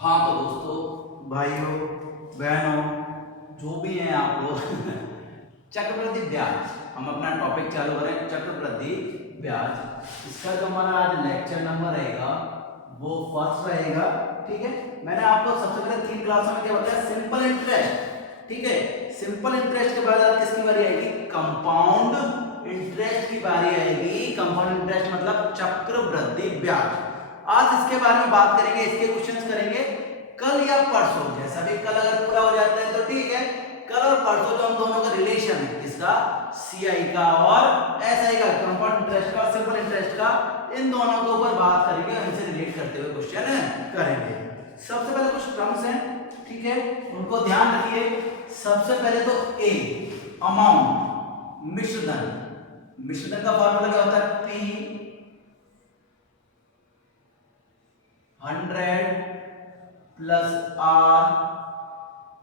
हाँ तो दोस्तों, भाइयों, बहनों, जो भी हैं आप लोग चक्रवृद्धि ब्याज, हम अपना टॉपिक चालू करें। चक्रवृद्धि ब्याज, इसका जो हमारा आज लेक्चर नंबर रहेगा वो फर्स्ट रहेगा। ठीक है, मैंने आपको सबसे पहले 3 क्लासों में क्या बताया? Simple interest. ठीक है, सिंपल इंटरेस्ट के बाद किसकी बारी आएगी? कंपाउंड इंटरेस्ट की बारी आएगी। कंपाउंड इंटरेस्ट मतलब चक्रवृद्धि ब्याज। आज इसके बारे में बात करेंगे, इसके क्वेश्चंस करेंगे कल या परसों। जैसा भी कल अगर पूरा हो जाता है तो ठीक है, कल और परसों जो हम दोनों का रिलेशन है, किसका? सीआई का और एसआई का, कंपाउंड इंटरेस्ट का और सिंपल इंटरेस्ट का, इन दोनों के ऊपर बात करेंगे और इनसे रिलेट करते हुए क्वेश्चन करेंगे। सबसे पहले कुछ टर्म्स हैं, ठीक है, उनको ध्यान रखिए। सबसे पहले तो ए, अमाउंट, मिश्रधन। मिश्रधन का फॉर्मूला क्या होता है? पी 100 प्लस आर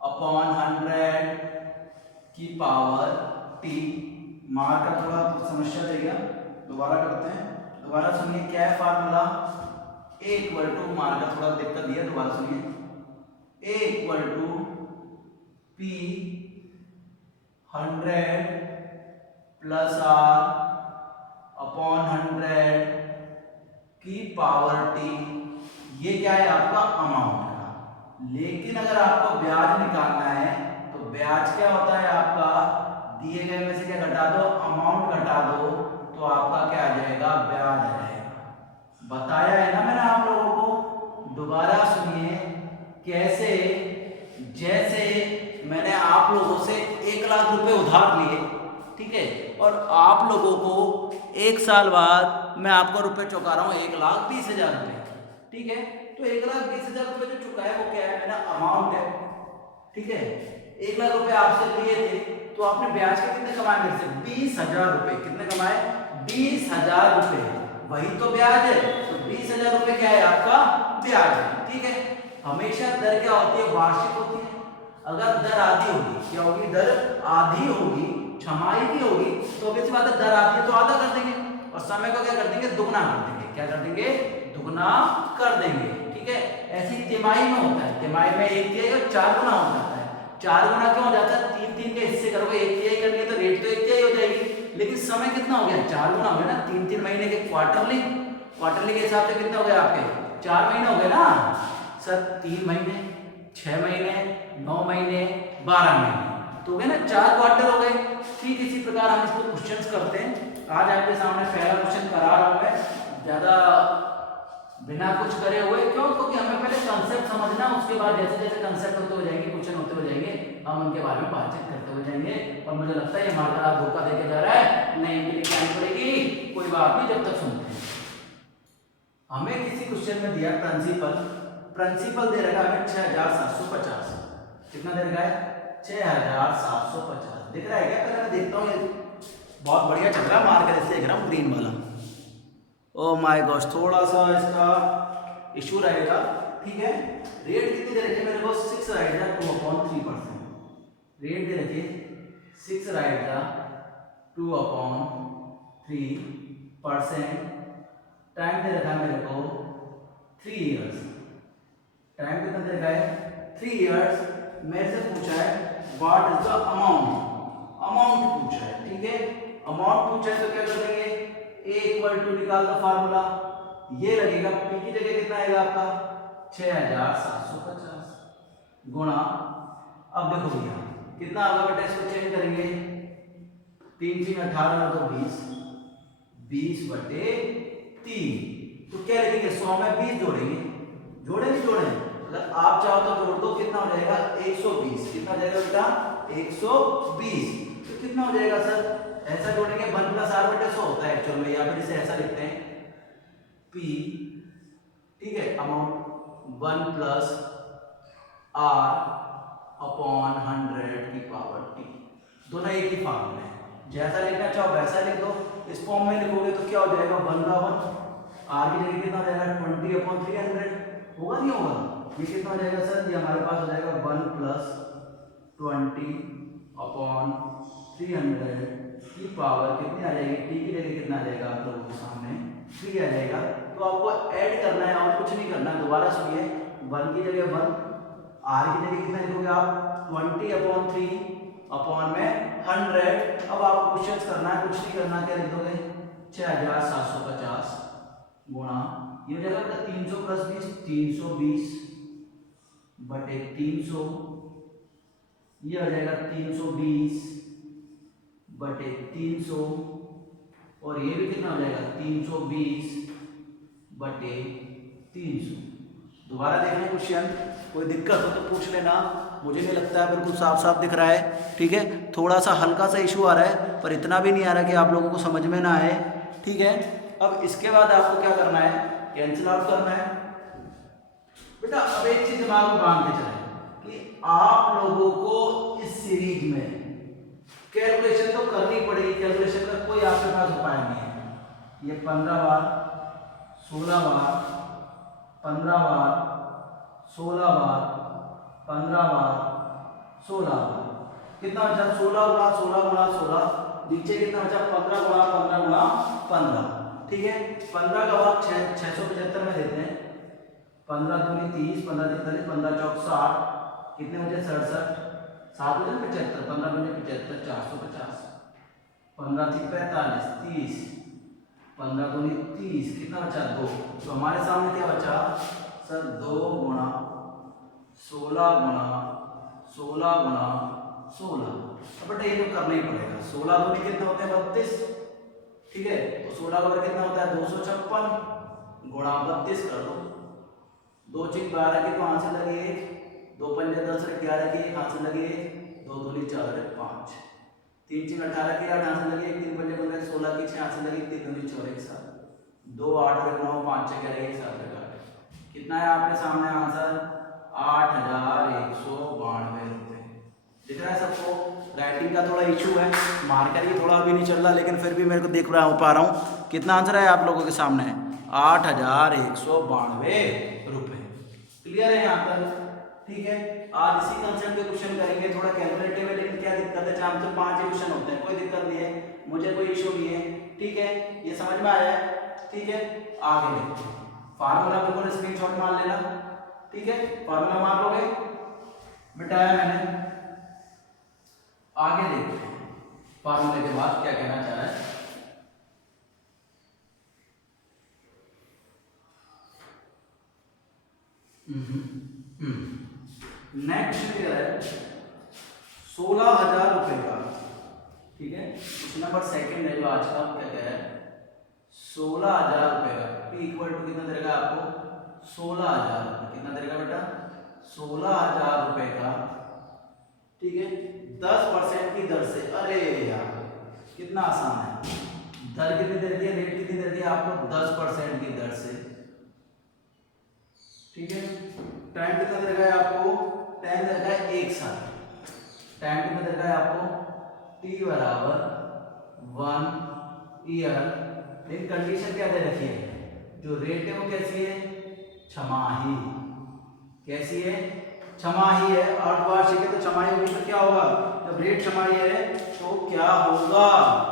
अपॉन 100 की पावर टी। मार का थोड़ा समस्या देगा, दोबारा करते हैं। दोबारा सुनिए, क्या है फार्मूला? ए इक्वल टू, मार का थोड़ा दिक्कत दिया, दोबारा सुनिए। A equal to P 100 plus R upon 100 की पावर टी। ये क्या है? आपका अमाउंट का। लेकिन अगर आपको ब्याज निकालना है तो ब्याज क्या होता है आपका? दिए गए में से क्या घटा दो? अमाउंट घटा दो, तो आपका क्या आ जाएगा? ब्याज आ जाएगा। बताया है ना मैंने आप लोगों को। दोबारा सुनिए कैसे। जैसे मैंने आप लोगों से 1 लाख रुपए उधार लिए, ठीक है, और आप लोगों को 1 साल बाद मैं आपको रुपए चुका रहा हूं 1,20,000 रुपए। ठीक है, तो 1,20,000 रुपए जो चुका है वो क्या है? मेरा अमाउंट है। ठीक है, 1 लाख रुपए आपसे लिए थे तो आपने ब्याज के कितने कमाए मेरे से? 20,000 रुपए। कितने कमाए? 20,000 रुपए। वही तो ब्याज है, तो 20,000 रुपए क्या है? आपका ब्याज है। ठीक है, हमेशा दर क्या होती है? वार्षिक होती है। अगर दर आधी होगी, क्या होगी? दर आधी होगी, छमाही की होगी, तो obvious बात है, दर आधी है तो आधा कर देंगे और समय को क्या कर देंगे? दुगना कर देंगे। क्या कर देंगे? दुगना कर देंगे। ठीक है, ऐसी तिमाही में होता है। तिमाही में 1/3 और 4 गुना हो जाता है। 4 गुना क्यों हो जाता है? 3-3 के हिस्से करोगे, 1/3 करनी है तो रेट तो 1/3 हो जाएगी, लेकिन समय कितना हो गया? 4 गुना हो गया ना। 3-3 महीने के क्वार्टरली, क्वार्टरली के हिसाब से कितने हो गए आपके? 4 महीने हो गए ना सर। 3 महीने, 6 महीने, 9 महीने, 12 महीने, तो हो गए ना 4 क्वार्टर हो गए। ठीक इसी प्रकार हम इसको क्वेश्चंस करते हैं। आज आपके सामने पहला क्वेश्चन करा रहा हूं मैं, ज्यादा बिना कुछ करे हुए। क्यों? क्योंकि हमें पहले कंसेप्ट समझना, उसके बाद जैसे जैसे कंसेप्ट होते हो जाएंगे, क्वेश्चन होते हो जाएंगे, हम उनके बारे में बातचीत करते हुए जाएंगे। और मुझे लगता है ये मार्कर आप धोखा देके जा रहा है, नहीं इनके लिए क्या पड़ेगी, कोई बात नहीं, जब तक सुनते हैं। हमें किसी क्वेश्चन में दिया प्रिंसिपल, प्रिंसिपल दे रखा है 6,750। कितना दे रखा है? 6,750 दिख रहा है क्या? पहले मैं देखता हूँ, ये बहुत बढ़िया चल रहा है मार्कर, इससे देख रहा हूँ ग्रीन वाला। ओ माय गॉड, थोड़ा सा इसका इशू रहेगा। ठीक है, रेट कितनी दे रखी है मेरे को? 6 राइट द 2/3%। रेट दे रखी 6 राइट द 2/3%। टाइम दे रखा है मेरे को 3 इयर्स। टाइम कितना दे रखा है? 3 इयर्स। मेरे से पूछा है what is the amount. Amount पूछा है, ठीक है, अमाउंट पूछा है तो क्या कर देंगे? ए इक्वल टू, निकाल दो फार्मूला, ये लगेगा पी की जगह कितना आएगा आपका? 6,750 गुणा, अब देखो भैया कितना होगा बेटा, इसको चेंज करेंगे। 3 18 और 2 20, 20/3। तो क्या लिखेंगे? 100 में 20 जोड़ेंगे, जोड़े नहीं जोड़े? अगर आप चाहो तो जोड़ दो, कितना हो जाएगा? 120। कितना हो जाएगा बेटा? 120। तो कितना हो जाएगा सर? ऐसा जोड़ेंगे 1 + r/100 होता है एक्चुअल में, या फिर इसे ऐसा लिखते हैं p, ठीक है, अमाउंट 1 + r/100 की पावर t। दोनों एक ही फॉर्मूला है, जैसा लिखना चाहो वैसा लिख दो। इस फॉर्म में लिखोगे तो क्या हो जाएगा? 1/1, r की जगह कितना हो जाएगा? 20/300। होगा नहीं होगा? ये कितना हो जाएगा सर? ये हमारे पास हो जाएगा 1 + 20/300 की पावर कितनी आ जाएगी? टी की जगह कितना आ जाएगा? आप लोगों के सामने 3 आ जाएगा। तो आपको ऐड करना है और कुछ नहीं करना। दोबारा सुनिए, 1 की जगह 1, r की जगह कितना लिखोगे आप 20/3 अपॉन में 100। अब आपको क्वेश्चन करना है, कुछ नहीं करना, क्या लिख दोगे 6750 गुणा ये हो जाएगा बेटा 300 + 20 320/300, ये हो जाएगा 320/300 और ये भी कितना हो जाएगा 320/300। दोबारा देखना है क्वेश्चन, कोई दिक्कत हो तो पूछ लेना, मुझे नहीं लगता है बिल्कुल साफ साफ दिख रहा है। ठीक है, थोड़ा सा हल्का सा इशू आ रहा है, पर इतना भी नहीं आ रहा कि आप लोगों को समझ में ना आए। ठीक है, अब इसके बाद आपको क्या करना है, कैंसिल आउट करना है बेटा। अब एक चीज दिमाग में बांध के चले कि आप लोगों को इस सीरीज में कैलकुलेशन तो करनी पड़ेगी, कैलकुलेशन का कोई आपके पास उपाय नहीं है। ये 15 बार 16 बार 15 बार 16 बार 15 बार 16 बार, कितना बचा 16 गुणा 16 गुणा 16, नीचे कितना बचा 15 गुणा 15 गुणा 15। ठीक है, 15 का भाग 675 में देते हैं, 15 दूनी 30, 15 43, 15 चौक 60, कितने बचे 67, 7 बजे 75, 15 बजे 75, 450, 15 थी 45, 30, 15 दूनी 30, कितना बचा 2। तो हमारे सामने क्या बचा सर 2 गुणा 16 गुणा 16 गुणा 16। अब बेटा ये तो करना ही पड़ेगा, 16 दूनी कितने होते हैं 32। ठीक है, तो 16 का वर्ग कितना होता है 256 गुणा 32 कर दो, 2 चिक 12 की तो हाथ से लगे 1, 2 पंजे 10 11 की एक हाथ से लगे 1, 2 दूनी 4 5, 3 चिक 18 की 8 हाथ से लगे 1, 3 पंजे 15 16 की 6 हाथ से लगे 3 दूनी 4 1 7, 2 8 9 5 6 11 1 7 8, कितना है आपके सामने आंसर 8192 रुपए। दिख रहा है सबको? राइटिंग का थोड़ा इशू है, मार्कर ही थोड़ा अभी नहीं चल रहा, लेकिन फिर भी मेरे को देख पा रहा हूँ कितना आंसर है आप लोगों के सामने 8192 रुपए। क्लियर है यहाँ तक? ठीक है, आज इसी कंसेप्ट पे क्वेश्चन करेंगे, थोड़ा कैलकुलेटिव है, लेकिन क्या दिक्कत है, चाहे तो 5 क्वेश्चन होते हैं, कोई दिक्कत नहीं है, मुझे कोई इशू नहीं है। ठीक है, ये समझ में आया है? ठीक है, आगे देखते हैं। फार्मूला बिल्कुल स्क्रीनशॉट मार लेना। ठीक है, फार्मूला मार लोगे, मिटाया मैंने। आगे देखते हैं फार्मूले के बाद क्या कहना चाह रहा है। नेक्स्ट क्या है 16,000 रुपए का। ठीक है, क्वेश्चन नंबर सेकंड है जो आज का, क्या कह रहा है 16,000 रुपए का। P इक्वल टू कितना देगा आपको 16,000 रुपए, कितना देगा बेटा 16,000 रुपए का। ठीक है, 10% की दर से, अरे यार कितना आसान है, दर कितनी दे दी है, रेट कितनी दे दी है आपको 10% की दर से। ठीक है, टाइम कितना दे रखा है आपको, टाइम दे रखा है 1 साल, टाइम कितना दे रखा है आपको t बराबर 1 ईयर। लेकिन कंडीशन क्या दे रखी है, जो रेट है वो कैसी है छमाही, कैसी है छमाही है, अर्धवार्षिक है तो छमाही होगी, तो क्या होगा जब रेट छमाही है तो क्या होगा,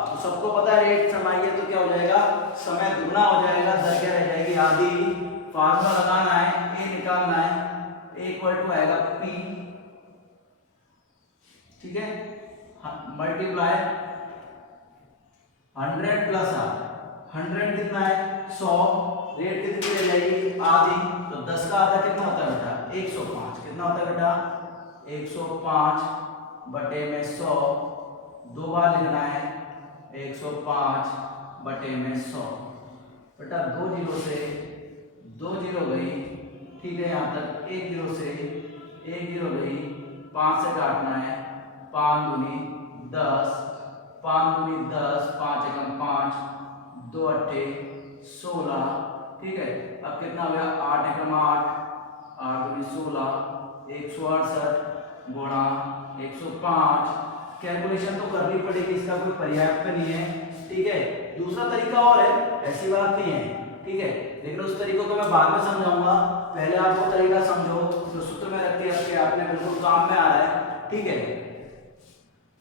तो सबको पता है रेट छमाही है तो क्या हो जाएगा समय दुगना हो जाएगा, दर क्या रह जाएगी आधी। फार्मूला लगाना है, ए निकालना है, ए इक्वल टू आएगा P। ठीक है, मल्टीप्लाई 100 प्लस R, 100 कितना है 100, रेट कितनी रह जाएगी आधी, तो 10 का आधा कितना होता है बेटा 105, कितना होता है बेटा 105 बटे में 100, 2 बार लिखना है 105 बटे में 100, बेटा 2 जीरो से 2 जीरो गई। ठीक है, यहाँ तक 1 जीरो से 1 जीरो गई, 5 से काटना है, 5 दूनी 10, 5 दूनी 10, 5 एकम 5, 2 अट्ठे 16। ठीक है, अब कितना हो गया 8 एकम 8, 8 दूनी 16, 168 गुणा 105। कैलकुलेशन तो करनी पड़ेगी, इसका कोई पर्याप्त नहीं है। ठीक है, दूसरा तरीका और है, ऐसी बात नहीं है। ठीक है, लेकिन उस तरीकों को मैं बाद में समझाऊंगा, पहले आप वो तरीका समझो जो सूत्र में रख के आपने बिल्कुल काम में आ रहा है। ठीक है,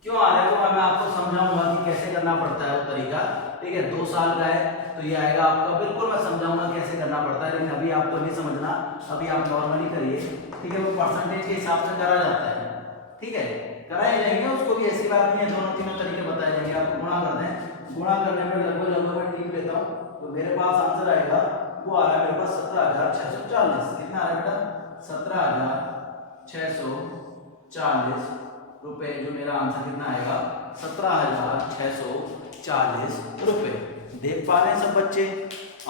क्यों आ रहा है वो मैं आपको समझाऊंगा कि कैसे करना पड़ता है वो तरीका। ठीक है, 2 साल का है, तो ये आएगा आपका, बिल्कुल मैं समझाऊंगा कैसे करना पड़ता है, लेकिन अभी आपको नहीं समझना, अभी आप नॉर्मली करिए, ठीक है। वो परसेंटेज के हिसाब से करा जाता है, ठीक है, कराए जाएंगे, उसको भी ऐसी बात नहीं है, दोनों तीनों तरीके बताए जाएंगे। आपको गुणा कर दें, गुणा करने में लगभग मैं ठीक लेता हूँ, तो मेरे पास आंसर आएगा, वो आ रहा है मेरे पास 17,640। कितना आ रहा है बेटा? 17,640 रुपए, जो मेरा आंसर कितना आएगा? 17,640 रुपए। देख पा रहे हैं सब बच्चे?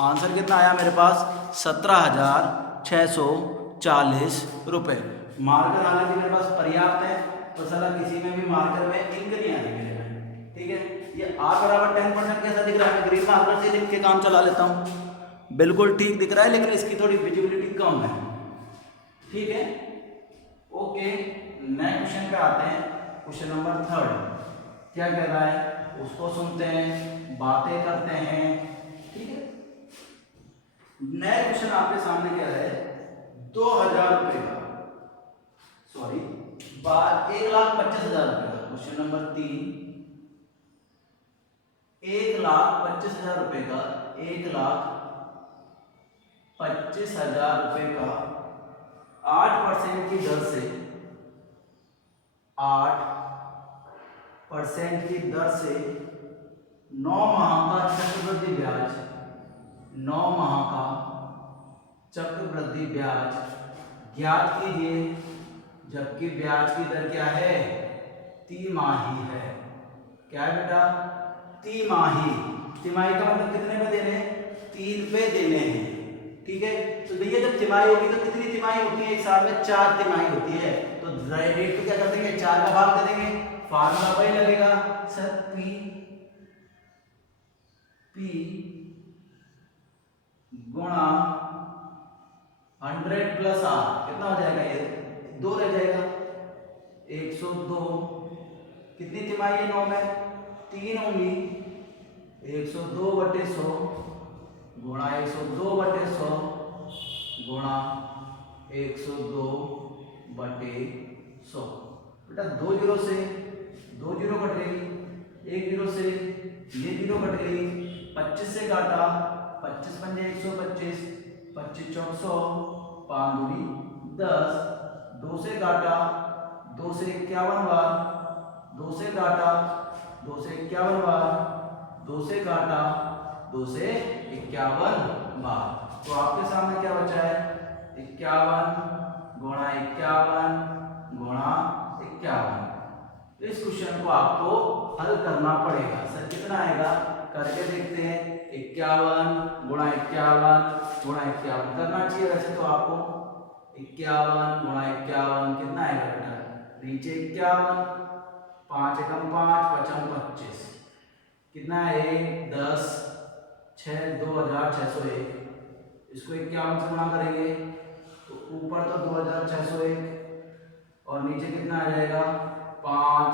आंसर कितना आया मेरे पास? 17,640 रुपए। मार्कर हालांकि मेरे पास पर्याप्त है, तो साला किसी में भी मार्कर में इंक नहीं आ रही मेरे में, ठीक है। ये R बराबर 10% कैसा दिख रहा है? मैं ग्रीन मार्कर से लिख के काम चला लेता हूँ, बिल्कुल ठीक दिख रहा है, लेकिन इसकी थोड़ी विजिबिलिटी कम है, ठीक है। ओके, नेक्स्ट क्वेश्चन पे आते हैं। क्वेश्चन नंबर 3 क्या कह रहा है, उसको सुनते हैं, बातें करते हैं, ठीक है। नेक्स्ट क्वेश्चन आपके सामने क्या है? 2,000 रुपए का, सॉरी 1,25,000 रुपए का। क्वेश्चन नंबर 3, 1,25,000 रुपए का, 1,25,000 रुपए का 8% की दर से, 8% की दर से 9 माह का चक्रवृद्धि ब्याज, 9 माह का चक्रवृद्धि ब्याज ज्ञात कीजिए, जबकि ब्याज की दर क्या है? तिमाही है। क्या है बेटा? तिमाही। तिमाही का मतलब कितने पे देने हैं? 3 पे देने हैं, ठीक है। तो भैया जब तिमाही होगी तो कितनी तिमाही होती है? एक साल में 4 तिमाही होती है, तो रेट को क्या कर देंगे? 4 का भाग दे देंगे, फार्मूला वही लगेगा सर, पी गुणा 100 प्लस आर। कितना हो जाएगा? ये 2 रह जाएगा, 102। कितनी तिमाही है? 9 में 3 होंगी, 102/100 गुणा 102/100 गुणा 102/100। बेटा 2 जीरो से 2 जीरो कट गई, 1 जीरो से ये जीरो कट गई, 25 से काटा, 25 पंजे 125, 25 चौक 100, 5 दूनी 10, 2 से काटा, 2 से 51 बार, 2 से काटा, 2 से 51 बार, 2 से काटा, 2 से 51 बार। तो आपके सामने क्या बचा है? 51 गुणा 51 गुणा 51। इस क्वेश्चन को आपको हल करना पड़ेगा। सर कितना आएगा? करके देखते हैं। 51 गुणा 51 गुणा 51 करना चाहिए वैसे तो आपको। 51 गुणा 51 कितना आएगा बेटा? नीचे 51, 5 एकम 5, 5 25, कितना है? 1 10 6 2,601। इसको 51 से गुणा करेंगे तो ऊपर तो 2,601 और नीचे कितना आ जाएगा? 5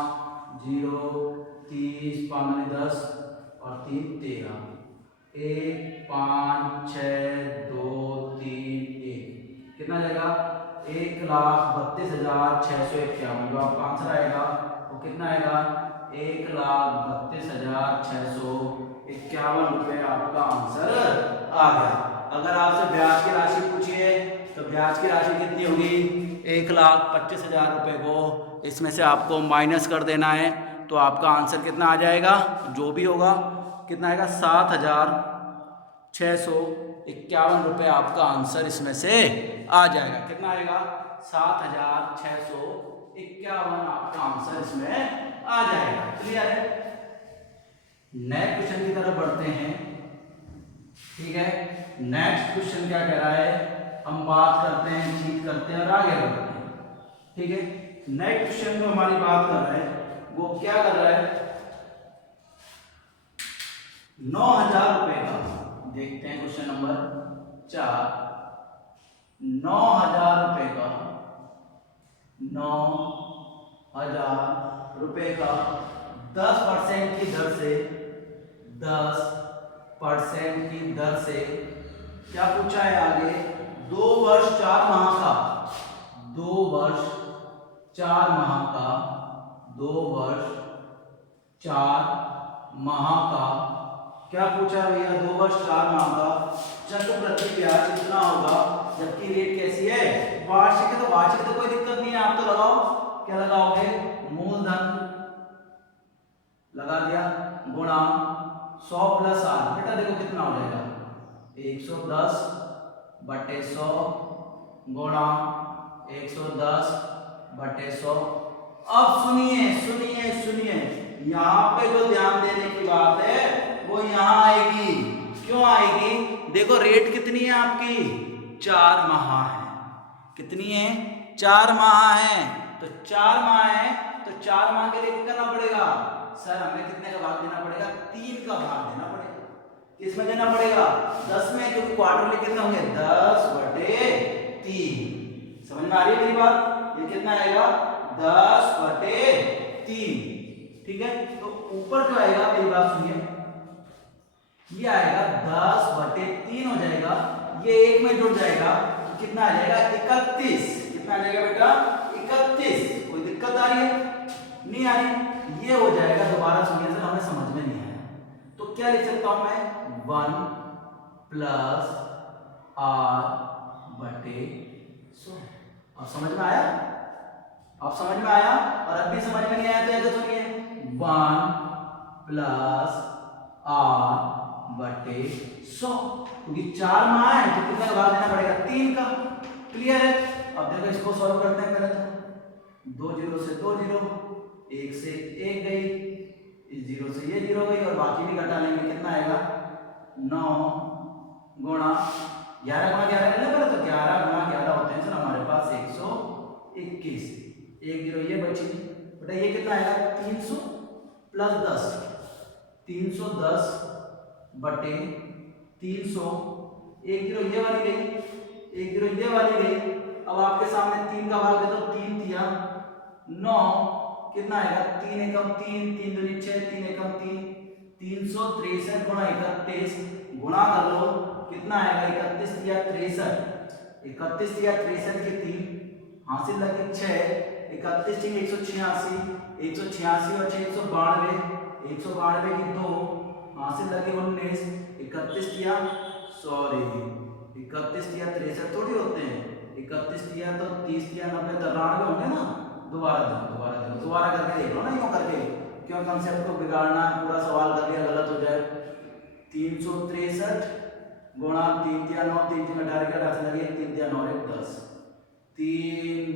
0 30, 5 10 और 3 13, 1 5 6 2 3 1, कितना जाएगा? 1,32,651। जो आपका आंसर आएगा वो कितना आएगा? 1,32,651 रुपए आपका आंसर आ गया। अगर आपसे ब्याज की राशि पूछिए तो ब्याज की राशि कितनी होगी? 1,25,000 रुपए को इसमें से आपको माइनस कर देना है, तो आपका आंसर कितना आ जाएगा? जो भी होगा कितना आएगा? 7,651 रुपए आपका आंसर इसमें से आ जाएगा। कितना आएगा? 7,651 आपका आंसर इसमें आ जाएगा। क्लियर है? नेक्स्ट क्वेश्चन की तरफ बढ़ते हैं, ठीक है। नेक्स्ट क्वेश्चन क्या कह रहा है? हम बात करते हैं, चीट करते हैं और आगे बढ़ते हैं, ठीक है। नेक्स्ट क्वेश्चन में हमारी बात कर रहा है, वो क्या कर रहा है? 9,000 रुपए का। देखते हैं क्वेश्चन नंबर 4। 9,000 रुपए का, 9,000 रुपए का 10% की दर से, 10% की दर से क्या पूछा है आगे? 2 वर्ष 4 माह का, 2 वर्ष 4 माह का, 2 वर्ष 4 माह का क्या पूछा भैया, 2 वर्ष 4 माह का चक्रवृद्धि ब्याज कितना होगा जबकि रेट कैसी है, वार्षिक है। तो वार्षिक तो कोई दिक्कत नहीं है, आप तो लगाओ, क्या लगाओगे, मूलधन लगा दिया गुणा 100 प्लस आर। बेटा देखो कितना हो जाएगा, 110/100 गुणा 110/100। अब सुनिए सुनिए सुनिए, यहाँ पे जो ध्यान देने की बात है वो यहाँ आएगी। क्यों आएगी, देखो रेट कितनी है आपकी, 4 माह है। कितनी है, 4 माह है। तो 4 माह है तो 4 माह के लिए क्या करना पड़ेगा, सर हमें कितने का भाग देना पड़ेगा, 3 का भाग देना पड़ेगा। किसमें देना पड़ेगा, 10 में, क्योंकि क्वार्टरली कितने होंगे, 10/3। समझ में आ रही है मेरी बात, ये कितना आएगा, 10/3। ठीक है, तो ऊपर जो आएगा, मेरी बात सुनिए, ये आएगा 10/3 हो जाएगा, ये एक में जुड़ जाएगा तो कितना आ जाएगा, 31। कितना आ जाएगा बेटा, 31। कोई दिक्कत आ रही है, नहीं आ रही, ये हो जाएगा। दोबारा सुनिए सर, हमें समझ में नहीं आया, तो क्या लिख सकता हूं मैं, 1 + r/100। अब समझ में आया, अब समझ में आया। और अब भी समझ में नहीं आया तो ऐसे सुनिए, 1 + r/100, क्योंकि 4 माह है तो कितना का भाग देना पड़ेगा, 3 का। क्लियर है। अब देखो इसको सॉल्व करते हैं पहले तो, 2 0 से 2 0, 1 से 1 गई, इस 0 से ये 0 गई, और बाकी भी घटा लेंगे, कितना आएगा, 9 गुणा 11 गुणा 11 लेना पहले तो, 11 गुणा 11 होते हैं सर हमारे पास 121। 1 0 ये बची बेटा, ये कितना आएगा, 300 + 10, 310/300। 1 0 ये वाली गई, 1 0 ये वाली गई। अब आपके सामने 3 का भाग दे दो, 3 दिया 9, कितना आएगा, 3 एकम 3, 3 दूनी 6, 3 एकम 3, 363 गुणा 31 गुणा कर लो, कितना आएगा, 31 दिया 63, 31 दिया 63 के 3 हासिल लगे 6, 31 की 186, 186 और 6 192, 192 की 2 हासिल लगे 19, 31 दिया, सॉरी 31 दिया 63 थोड़ी होते हैं, 31 दिया तो 30 दिया 90, 93 होंगे ना। दोबारा करके देख लो ना, यूं करके, क्यों कंसेप्ट को बिगाड़ना, पूरा सवाल कर दिया गलत हो जाए। 363 गुणा 3 दिया 9, 3 3 18 के 18 लगे, 3 दिया 9 1 10, 3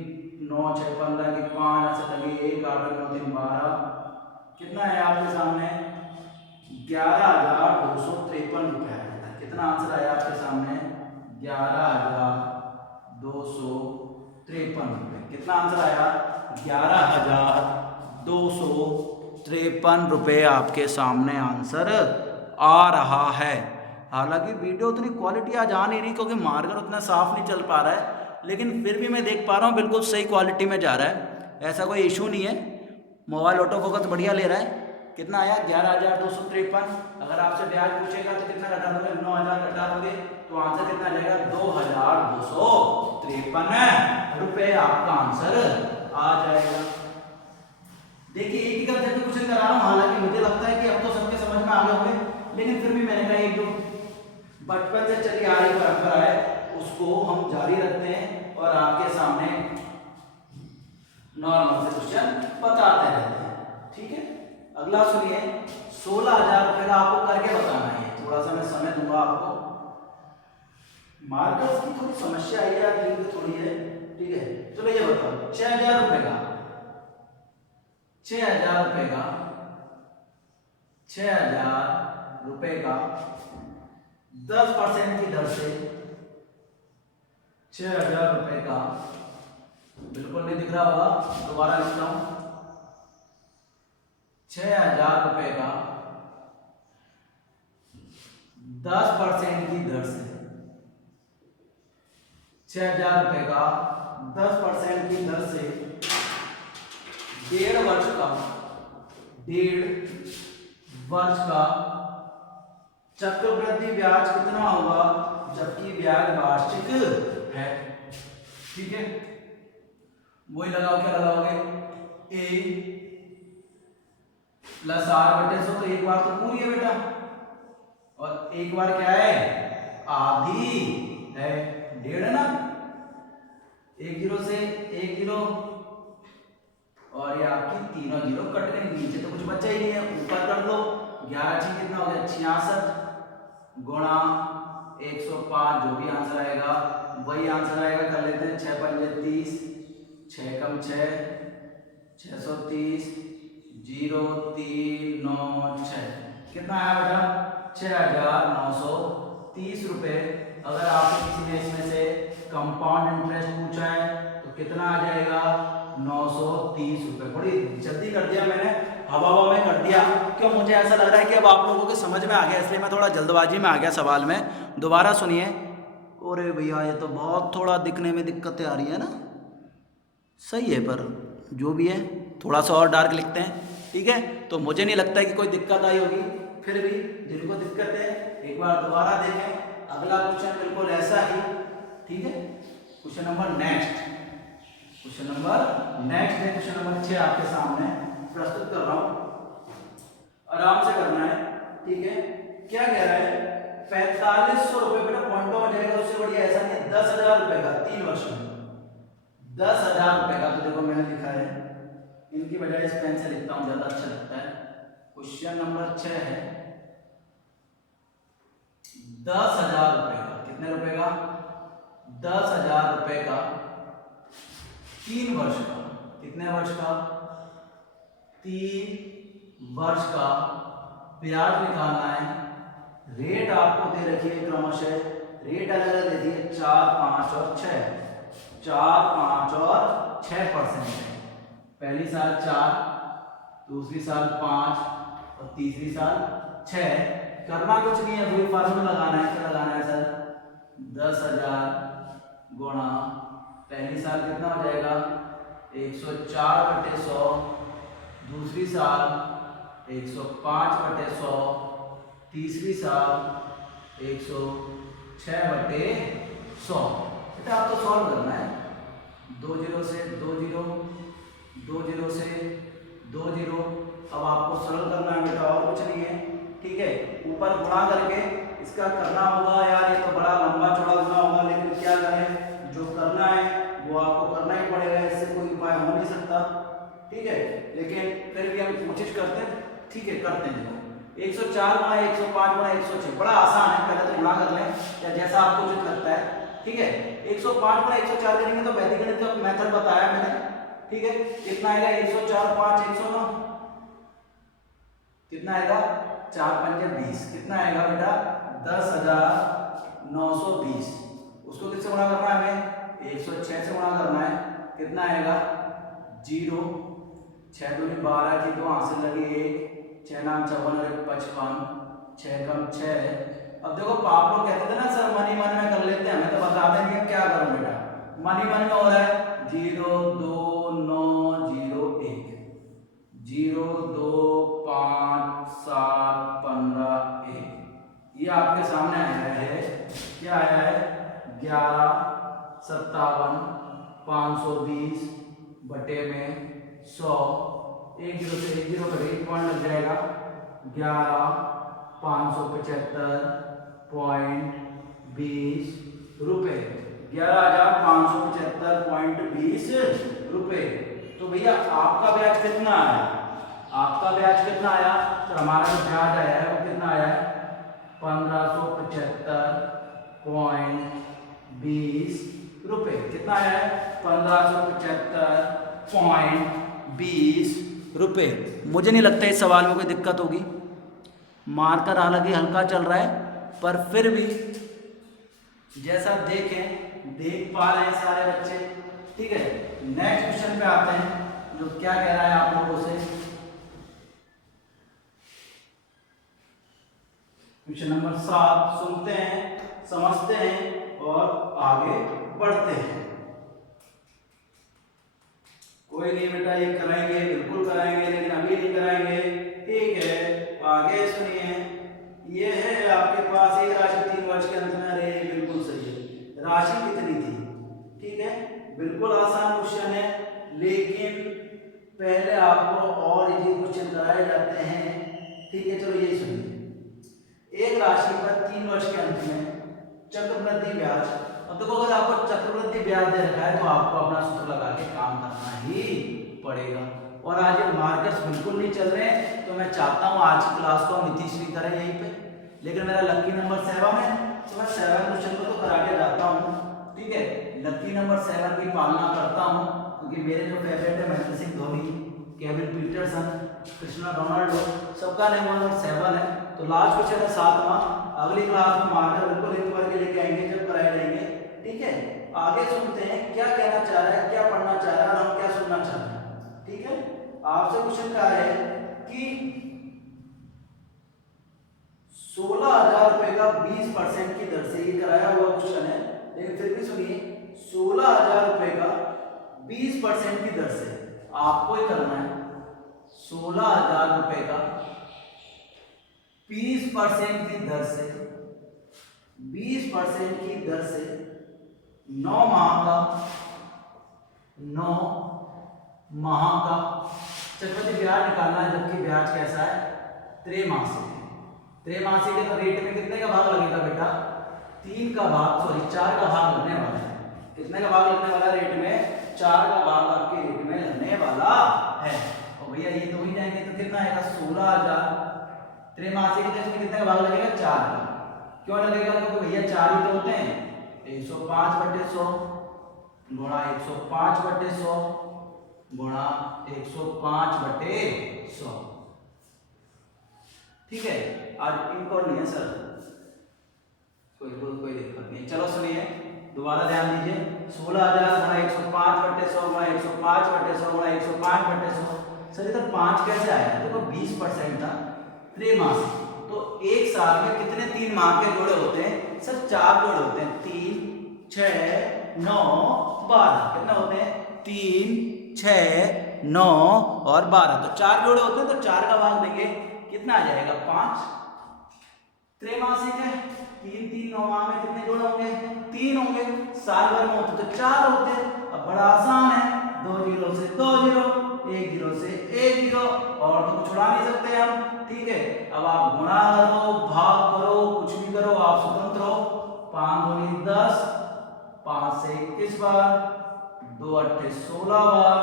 9 6 15 की 5 ऐसे लगे 1 8 9 3 12, कितना है आपके सामने, 11,253 रुपए। कितना आंसर आया आपके सामने, 11,253 रुपए। कितना आंसर आया, 11,253 रुपए आपके सामने आंसर आ रहा है। हालांकि वीडियो उतनी क्वालिटी आज आ नहीं रही क्योंकि मार्कर उतना साफ नहीं चल पा रहा है, लेकिन फिर भी मैं देख पा रहा हूँ बिल्कुल सही क्वालिटी में जा रहा है, ऐसा कोई इशू नहीं है। मोबाइल ऑटो फोकस बढ़िया ले रहा है। कितना आया, 11,253। अगर आपसे ब्याज पूछेगा तो कितना घटा दोगे, 9,000 घटा दोगे तो आंसर कितना जाएगा, 2,253 रुपए आपका आंसर आ जाएगा। देखिए एक ही कंसेप्ट क्वेश्चन करा रहा हूँ, हालांकि मुझे लगता है कि अब तो सबके समझ में आ गए होंगे, लेकिन फिर भी मैंने कहा एक जो बचपन से चली आ रही परंपरा है उसको हम जारी रखते हैं और आपके सामने नॉर्मल से क्वेश्चन बताते रहते हैं। ठीक है, अगला सुनिए, 16,000 रुपए का आपको करके बताना है। थोड़ा सा मैं समय दूंगा आपको, मार्कर्स की थोड़ी समस्या आई है, थोड़ी है। ठीक है, चलो ये बताओ, 6,000 रुपए का 6,000 रुपए का 6,000 रुपए का 10% की दर से 6,000 रुपए का, बिल्कुल नहीं दिख रहा होगा, दोबारा लिखता हूं, 6,000 रुपए का 10% की दर से 6,000 रुपए का 10% की दर से 1.5 वर्ष का चक्रवृद्धि ब्याज कितना होगा जबकि ब्याज वार्षिक है। ठीक है, वही लगाओ, क्या लगाओगे, a + r/100, तो एक बार तो पूरी है बेटा, और एक बार क्या है, आधी है, 1.5 है ना, 1 जीरो से 1 जीरो, और ये आपकी तीनों जीरो कट गई, नीचे तो कुछ बचा ही नहीं है, ऊपर कर लो। 11 6 कितना हो गया, 66 गुणा 105, जो भी आंसर आएगा वही आंसर आएगा। कर लेते हैं, 6 पंजे 30, 6 कम 6, 630, 0 3 9 6, कितना आया बेटा, 6,930 रुपए। अगर आपसे किसी ने इसमें से कंपाउंड इंटरेस्ट पूछा है तो कितना आ जाएगा, 930 रुपए। बड़ी जल्दी कर दिया मैंने, हवा हवा में कर दिया, क्यों, मुझे ऐसा लग रहा है कि अब आप लोगों को समझ में आ गया, इसलिए मैं थोड़ा जल्दबाजी में आ गया सवाल में। दोबारा सुनिए। अरे भैया ये तो बहुत थोड़ा दिखने में दिक्कतें आ रही है ना, सही है पर जो भी है थोड़ा सा और डार्क लिखते हैं, ठीक है। तो मुझे नहीं लगता है कि कोई दिक्कत आई होगी, फिर भी जिनको दिक्कत है एक बार दोबारा देखें। अगला क्वेश्चन बिल्कुल ऐसा ही, ठीक है। क्वेश्चन नंबर नेक्स्ट है, क्वेश्चन नंबर 6 आपके सामने प्रस्तुत कर रहा हूं, आराम से करना है, ठीक है। क्या कह रहा है, 4500 रुपए, बेटा पॉइंटों में जाएगा, उससे बढ़िया ऐसा नहीं है, 10,000 रुपए का 3 वर्ष में, 10,000 रुपए का। तो देखो मैंने लिखा है, इनकी बजाय इस पेन से लिखता हूं, ज्यादा अच्छा लगता है। क्वेश्चन नंबर 6 है 10,000 रुपए का, कितने रुपए का, 10,000 रुपए का 3 वर्ष का, कितने वर्ष का, 3 वर्ष का ब्याज निकालना है। रेट आपको दे रखी है क्रमशः, रेट अलग अलग दे दी है, 4 5 और 6, 4 5 और 6% है। पहली साल 4, दूसरी साल 5 और तीसरी साल 6। करना कुछ नहीं है, वही फार्मूला लगाना है। क्या लगाना है सर, 10,000 गुणा पहली साल कितना हो जाएगा, 104/100, दूसरी साल 105/100, तीसरी साल 106/100। बेटा आपको सॉल्व करना है, 2 जीरो से 2 जीरो, 2 जीरो से 2 जीरो, अब आपको सरल करना है बेटा, और कुछ नहीं है, ठीक है। ऊपर गुणा करके इसका करना होगा, यार ये तो बड़ा लंबा चौड़ा गुणा होगा, लेकिन क्या करें, जो करना है वो आपको करना ही पड़ेगा, इससे कोई उपाय हो नहीं सकता, ठीक है। लेकिन फिर भी हम कोशिश करते हैं, ठीक है, करते हैं। 104 गुणा 105 गुणा 106, बड़ा आसान है, पहले तो गुणा कर लें या जैसा आपको उचित लगता है, ठीक है। 105 गुणा 104 करेंगे तो वैदिक गणित का मेथड बताया मैंने, ठीक है। कितना आएगा, 104 5 109, कितना आएगा, 4 पंजे 20, कितना आएगा बेटा, 10,920। उसको किससे गुणा करना है हमें, 106 से गुणा करना है, कितना आएगा, 0, 6 दूनी 12 की 2 हासिल लगी 1, 6 नाम 54 और 55, 6 कम 6। अब देखो आप लोग कहते थे ना सर मनी मन में कर लेते हैं, हमें तो बता देंगे क्या करूं बेटा, मनी मन में हो रहा है 0 2 9 0 1, 0 2 5 7 15 1, ये आपके सामने आया है, क्या आया है, 11 57 520 बटे में 100, 1 जीरो से 1 जीरो कटे, 1 पॉइंट लग जाएगा, 11,575.20 रुपए, 11,575.20 रुपए। तो भैया आपका ब्याज कितना आया, आपका ब्याज कितना आया, तो हमारा जो ब्याज आया है वो कितना आया है, 1575.20 रुपए। कितना आया है, 1575.20 रुपए। मुझे नहीं लगता इस सवाल में कोई दिक्कत होगी, मार्कर हालांकि हल्का चल रहा है, पर फिर भी जैसा देख पा रहे हैं सारे बच्चे, ठीक है। नेक्स्ट क्वेश्चन पे आते हैं, जो क्या कह रहा है आप लोगों से। क्वेश्चन नंबर 7 सुनते हैं, समझते हैं और आगे बढ़ते हैं। कोई नहीं बेटा ये कराएंगे, बिल्कुल कराएंगे, लेकिन अभी नहीं कराएंगे, ठीक है। आगे सुनिए, ये है आपके पास एक राशि 3 वर्ष के अंत में, अरे बिल्कुल सही है, राशि कितनी थी, ठीक है। बिल्कुल आसान क्वेश्चन है, लेकिन पहले आपको और इजी क्वेश्चन कराए जाते हैं, ठीक है। चलो ये सुनिए, एक एक राशि पर 3 वर्ष के अंत में चक्रवृद्धि ब्याज, अब देखो अगर आपको चक्रवृद्धि ब्याज दे रखा है तो आपको अपना सूत्र लगा के काम करना ही पड़ेगा। और आज ये मार्कर्स बिल्कुल नहीं चल रहे हैं, तो मैं चाहता हूँ आज की क्लास को हम नीतीश्री करें यहीं पे, लेकिन मेरा लकी नंबर 7 है तो मैं 7 क्वेश्चन को तो करा के जाता हूँ, ठीक है। लकी नंबर 7 की पालना करता हूँ क्योंकि मेरे जो फेवरेट है Mahendra Singh Dhoni, Kevin Pietersen, Cristiano Ronaldo, सबका नंबर 7 है। तो लास्ट क्वेश्चन है 7वां। अगली क्लास में मार्कर बिल्कुल एक बार के लेके आएंगे जब कराए जाएंगे, ठीक है। आगे सुनते हैं क्या कहना चाह रहा है, क्या पढ़ना चाह रहा है और हम क्या सुनना चाह रहे हैं, ठीक है। आपसे क्वेश्चन क्या है कि 16,000 रुपए का 20% की दर से, ये कराया हुआ क्वेश्चन है लेकिन फिर भी सुनिए, 16,000 रुपए का 20% की दर से आपको ही करना है। 16,000 रुपए का 20% की दर से, 20% की दर से 9 माह का चक्रवृद्धि ब्याज निकालना है, जबकि ब्याज कैसा है, त्रैमासिक है। त्रैमासिक है तो रेट में कितने का भाग लगेगा बेटा, 4 का भाग लगने वाला है। कितने का भाग लगने वाला है रेट में, 4 का भाग आपके रेट में लगने वाला है। और भैया ये तो ही जाएंगे तो कितना आएगा, 16,000 त्रैमासिक है, इसमें कितने का भाग लगेगा, 4 का। क्यों लगेगा, क्योंकि भैया 4 ही तो होते हैं। 105/100 गुणा 105/100 गुणा 105/100, ठीक है। आज इनको नहीं है सर, कोई दिक्कत नहीं है। चलो सुनिए दोबारा ध्यान दीजिए, 16,000 गुणा 105/100 गुणा 105/100 गुणा 105/100। सर इधर 5 कैसे आया, देखो 20% था त्रैमासिक, तो एक साल में कितने 3 माह के जोड़े होते हैं, सर 4 जोड़े होते हैं, 3, 6, 9, 12। कितने होते हैं, 3, 6, 9 और 12, तो 4 जोड़े होते हैं, तो 4 का भाग देंगे, कितना आ जाएगा, 5। त्रैमासिक है, 3 3 9 माह में कितने जोड़े होंगे, 3 होंगे। साल भर में होते तो 4 होते। अब बड़ा आसान है, 2 0 से 2 0, 1 0 से 1 0, और तो कुछ उड़ा नहीं सकते हम, ठीक है। अब आप गुणा करो, भाग करो, कुछ भी करो, आप स्वतंत्र हो। 5 दूनी 10, 5 से 21 बार, 2 8 16 बार,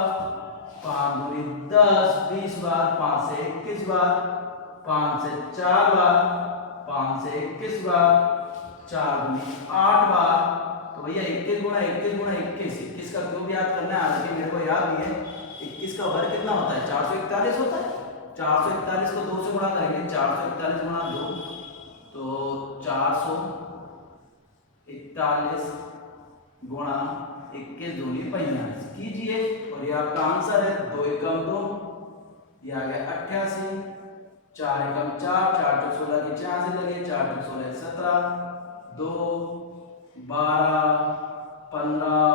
5 दूनी 10 20 बार, 5 से 21 बार, 5 से 4 बार, 5 से 21 बार, 4 दूनी 8 बार। तो भैया 21 गुणा 21 गुणा 21, 21 का क्यों याद करना है, हालांकि मेरे को याद नहीं है। 21 का वर्ग कितना होता है, 441 होता है। 441 को 2 से गुणा करेंगे, 441 गुणा 2 तो 441 गुणा 21 दूनी 45 कीजिए, और ये आपका आंसर है। 2 एकम 2, ये आ गया 88, 4 एकम 4, 4 × 16 की 4 से लगे, 4 × 16 17, 2 12 15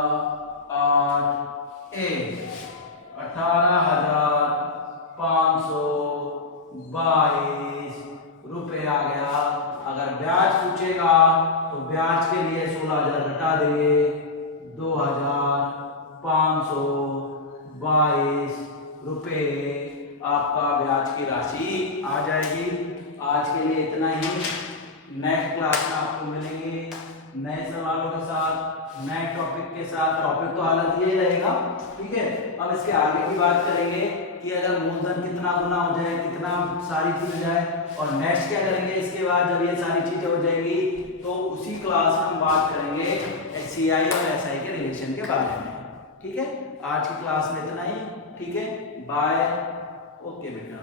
8 1, 18,522 रुपए आ गया। अगर ब्याज पूछेगा तो ब्याज के लिए 16,000 घटा देंगे, 2,522 रुपए आपका ब्याज की राशि आ जाएगी। आज के लिए इतना ही। नेक्स्ट क्लास में आपको मिलेंगे नए सवालों के साथ, नए टॉपिक के साथ। टॉपिक तो हालत ये रहेगा, ठीक है। अब इसके आगे की बात करेंगे कि अगर मूलधन कितना गुना हो जाए, कितना सारी चीज हो जाए, और नेक्स्ट क्या करेंगे इसके बाद जब ये सारी चीजें हो जाएंगी, तो उसी क्लास में हम बात करेंगे SCI और SI के रिलेशन के बारे में, ठीक है। आज की क्लास में इतना ही, ठीक है। बाय, ओके बेटा।